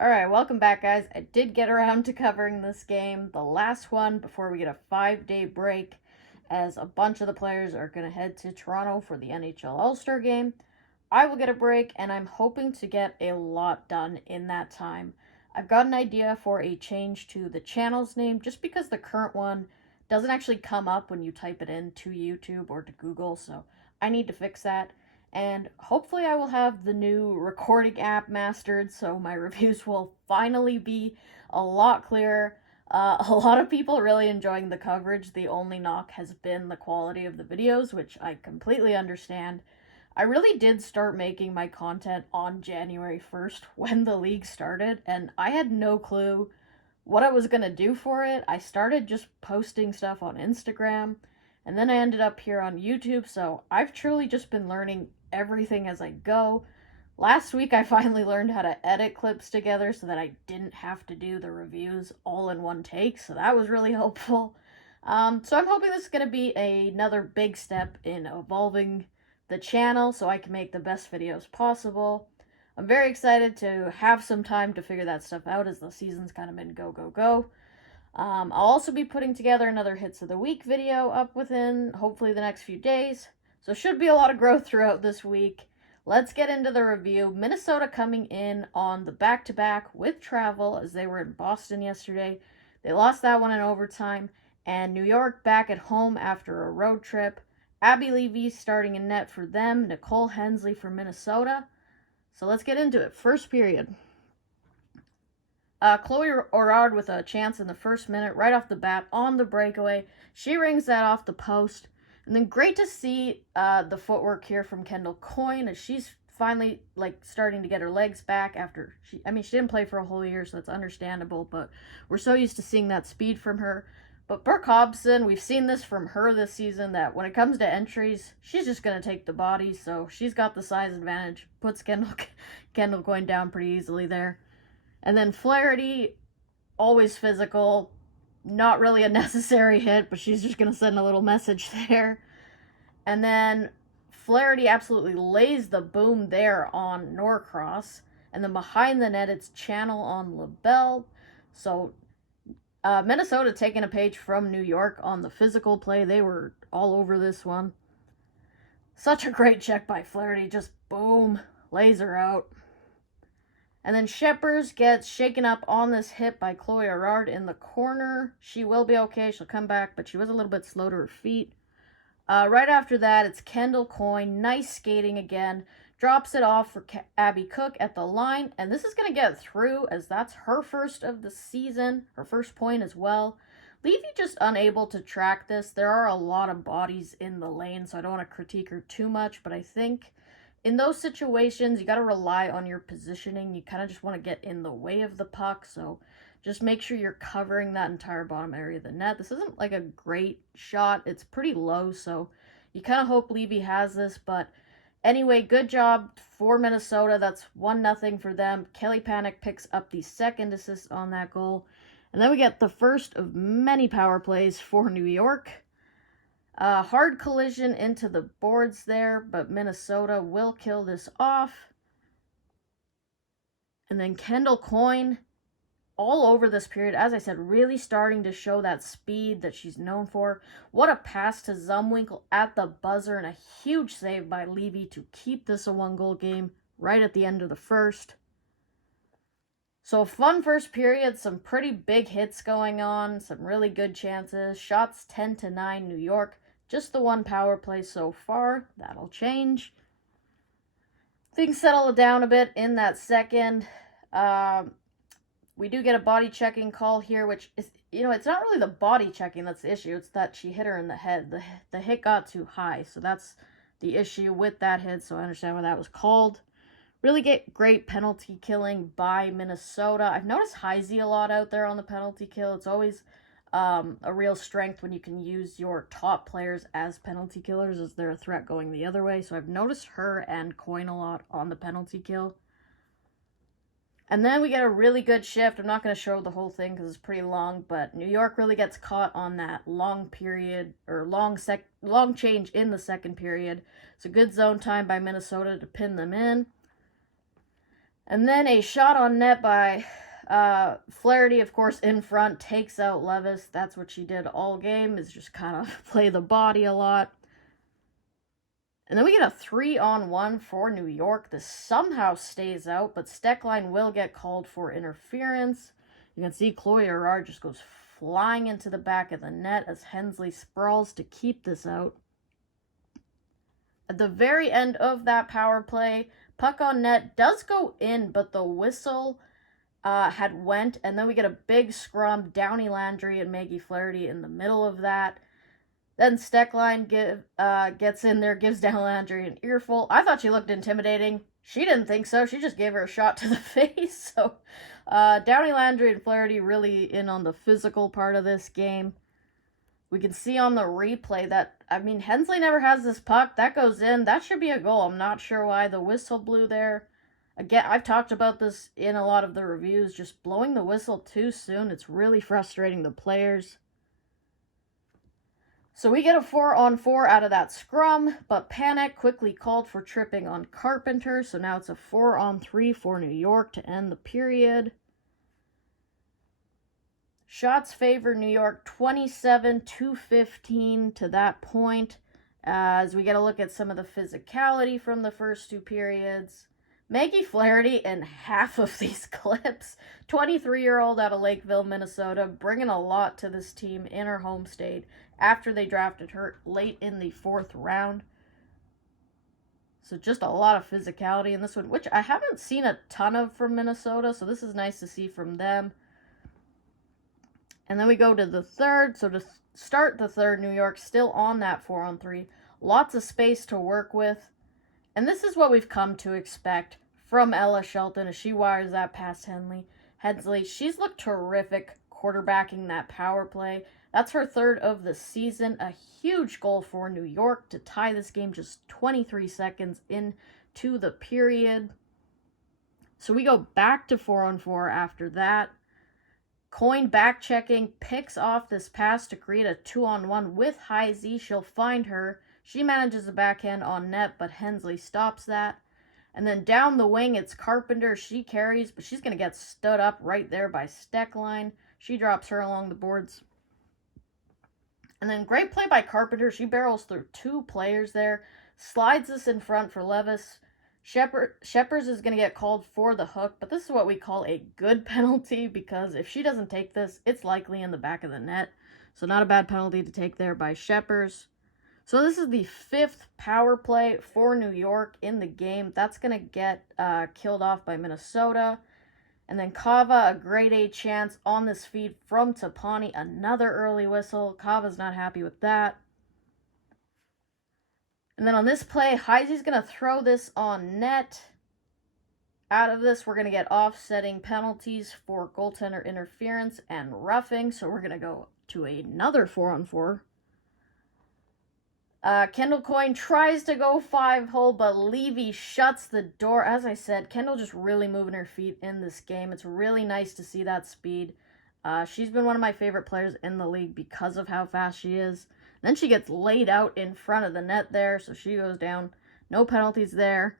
Alright, welcome back, guys. I did get around to covering this game, the last one, before we get a 5-day break, as a bunch of the players are going to head to Toronto for the NHL All-Star Game. I will get a break, and I'm hoping to get a lot done in that time. I've got an idea for a change to the channel's name, just because the current one doesn't actually come up when you type it in to YouTube or to Google, so I need to fix that. And hopefully I will have the new recording app mastered, so my reviews will finally be a lot clearer. A lot of people really enjoying the coverage. The only knock has been the quality of the videos, which I completely understand. I really did start making my content on January 1st when the league started, and I had no clue what I was going to do for it. I started just posting stuff on Instagram, and then I ended up here on YouTube, so I've truly just been learning everything as I go. Last week I finally learned how to edit clips together so that I didn't have to do the reviews all in one take, so that was really helpful. So I'm hoping this is going to be another big step in evolving the channel so I can make the best videos possible. I'm very excited to have some time to figure that stuff out as the season's kind of been go, go, go. I'll also be putting together another Hits of the Week video up within hopefully the next few days. So should be a lot of growth throughout this week. Let's get into the review. Minnesota coming in on the back-to-back with travel as they were in Boston yesterday. They lost that one in overtime. And New York back at home after a road trip. Abby Levy starting in net for them. Nicole Hensley for Minnesota. So let's get into it. First period. Chloe Orard with a chance in the first minute right off the bat on the breakaway. She rings that off the post. And then great to see the footwork here from Kendall Coyne as she's finally starting to get her legs back after she didn't play for a whole year, so that's understandable, but we're so used to seeing that speed from her. But Brooke Hobson, we've seen this from her this season, that when it comes to entries, she's just going to take the body, so she's got the size advantage, puts Kendall Coyne down pretty easily there. And then Flaherty, always physical, not really a necessary hit, but she's just going to send a little message there. And then Flaherty absolutely lays the boom there on Norcross. And then behind the net, it's Channel on LaBelle. So Minnesota taking a page from New York on the physical play. They were all over this one. Such a great check by Flaherty. Just boom, lays her out. And then Sheppers gets shaken up on this hit by Chloe Orard in the corner. She will be okay. She'll come back, but she was a little bit slow to her feet. Right after that, it's Kendall Coyne. Nice skating again. Drops it off for Abby Cook at the line. And this is going to get through as that's her first of the season. Her first point as well. Levy just unable to track this. There are a lot of bodies in the lane, so I don't want to critique her too much. But I think in those situations, you got to rely on your positioning. You kind of just want to get in the way of the puck, so just make sure you're covering that entire bottom area of the net. This isn't like a great shot. It's pretty low, so you kind of hope Levy has this, but anyway, good job for Minnesota. That's 1-0 for them. Kelly Panik picks up the second assist on that goal. And then we get the first of many power plays for New York. Hard collision into the boards there, but Minnesota will kill this off. And then Kendall Coyne, all over this period, as I said, really starting to show that speed that she's known for. What a pass to Zumwinkle at the buzzer, and a huge save by Levy to keep this a one-goal game right at the end of the first. So fun first period, some pretty big hits going on, some really good chances. Shots 10-9 New York. Just the one power play so far. That'll change. Things settle down a bit in that second. We do get a body checking call here, which is, it's not really the body checking that's the issue. It's that she hit her in the head. The hit got too high, so that's the issue with that hit, so I understand why that was called. Really get great penalty killing by Minnesota. I've noticed Heisey a lot out there on the penalty kill. It's always a real strength when you can use your top players as penalty killers, as they're a threat going the other way. So I've noticed her and Coyne a lot on the penalty kill. And then we get a really good shift. I'm not going to show the whole thing because it's pretty long, but New York really gets caught on that long period, or long change in the second period. It's a good zone time by Minnesota to pin them in. And then a shot on net by Flaherty, of course, in front, takes out Levis. That's what she did all game, is just kind of play the body a lot. And then we get a 3-on-1 for New York. This somehow stays out, but Steckline will get called for interference. You can see Chloe Herrard just goes flying into the back of the net as Hensley sprawls to keep this out. At the very end of that power play, puck on net does go in, but the whistle had went, and then we get a big scrum. Downey Landry and Maggie Flaherty in the middle of that. Then Steckline gets in there, gives Downey Landry an earful. I thought she looked intimidating. She didn't think so. She just gave her a shot to the face. So Downey Landry and Flaherty really in on the physical part of this game. We can see on the replay that, I mean, Hensley never has this puck. That goes in. That should be a goal. I'm not sure why the whistle blew there. Again, I've talked about this in a lot of the reviews. Just blowing the whistle too soon, it's really frustrating the players. So we get a 4-on-4 out of that scrum, but Panic quickly called for tripping on Carpenter. So now it's a 4-on-3 for New York to end the period. Shots favor New York 27-15 to that point, as we get a look at some of the physicality from the first two periods. Maggie Flaherty in half of these clips, 23-year-old out of Lakeville, Minnesota, bringing a lot to this team in her home state after they drafted her late in the 4th round. So just a lot of physicality in this one, which I haven't seen a ton of from Minnesota, so this is nice to see from them. And then we go to the third. So to start the third, New York still on that 4-on-3. Lots of space to work with. And this is what we've come to expect from Ella Shelton as she wires that past Hensley. She's looked terrific quarterbacking that power play. That's her 3rd of the season. A huge goal for New York to tie this game just 23 seconds into the period. So we go back to 4-on-4 after that. Coyne back checking, picks off this pass to create a 2-on-1 with Heisey. She'll find her. She manages a backhand on net, but Hensley stops that. And then down the wing, it's Carpenter. She carries, but she's going to get stood up right there by Steckline. She drops her along the boards. And then great play by Carpenter. She barrels through 2 players there. Slides this in front for Levis. Sheppers is going to get called for the hook, but this is what we call a good penalty, because if she doesn't take this, it's likely in the back of the net. So not a bad penalty to take there by Sheppers. So this is the 5th power play for New York in the game. That's going to get killed off by Minnesota. And then Kava, a grade A chance on this feed from Tapani. Another early whistle. Kava's not happy with that. And then on this play, Heisey's going to throw this on net. Out of this, we're going to get offsetting penalties for goaltender interference and roughing. So we're going to go to another 4-on-4. Kendall Coyne tries to go 5-hole, but Levy shuts the door. As I said, Kendall just really moving her feet in this game. It's really nice to see that speed. She's been one of my favorite players in the league because of how fast she is. Then she gets laid out in front of the net there, so she goes down. No penalties there.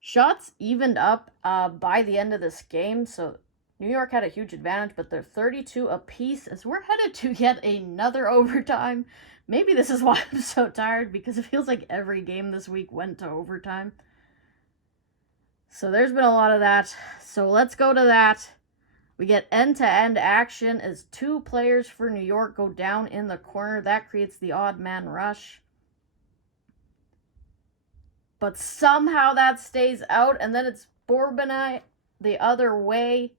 Shots evened up by the end of this game, so New York had a huge advantage, but they're 32 apiece as we're headed to yet another overtime. Maybe this is why I'm so tired, because it feels like every game this week went to overtime. So there's been a lot of that. So let's go to that. We get end-to-end action as 2 players for New York go down in the corner. That creates the odd man rush. But somehow that stays out, and then it's Bourbonnais the other way.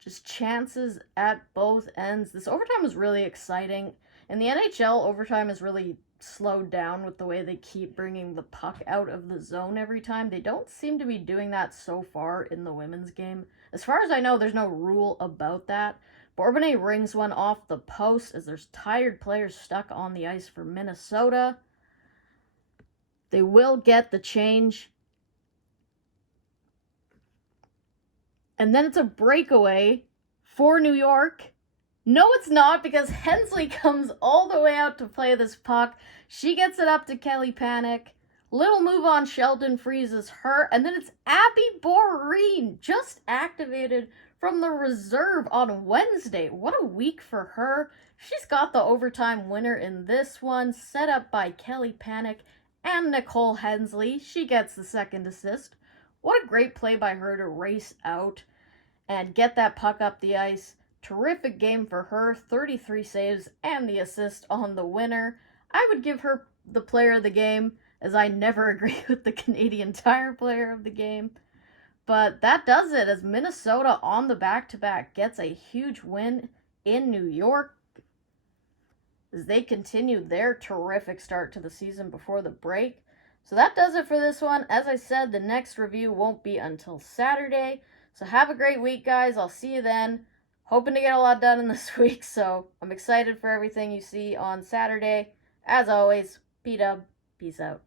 Just chances at both ends. This overtime was really exciting. In the NHL, overtime is really slowed down with the way they keep bringing the puck out of the zone every time. They don't seem to be doing that so far in the women's game. As far as I know, there's no rule about that. Bourbonnais rings one off the post as there's tired players stuck on the ice for Minnesota. They will get the change. And then it's a breakaway for New York. No, it's not, because Hensley comes all the way out to play this puck. She gets it up to Kelly Panic. Little move on Sheldon freezes her, and then it's Abby Boreen, just activated from the reserve on Wednesday. What a week for her. She's got the overtime winner in this one, set up by Kelly Panic and Nicole Hensley. She gets the second assist. What a great play by her to race out and get that puck up the ice. Terrific game for her, 33 saves and the assist on the winner. I would give her the player of the game, as I never agree with the Canadian Tire player of the game. But that does it, as Minnesota on the back-to-back gets a huge win in New York as they continue their terrific start to the season before the break. So that does it for this one. As I said, the next review won't be until Saturday. So have a great week, guys. I'll see you then. Hoping to get a lot done in this week, so I'm excited for everything you see on Saturday. As always, P-Dub, peace out.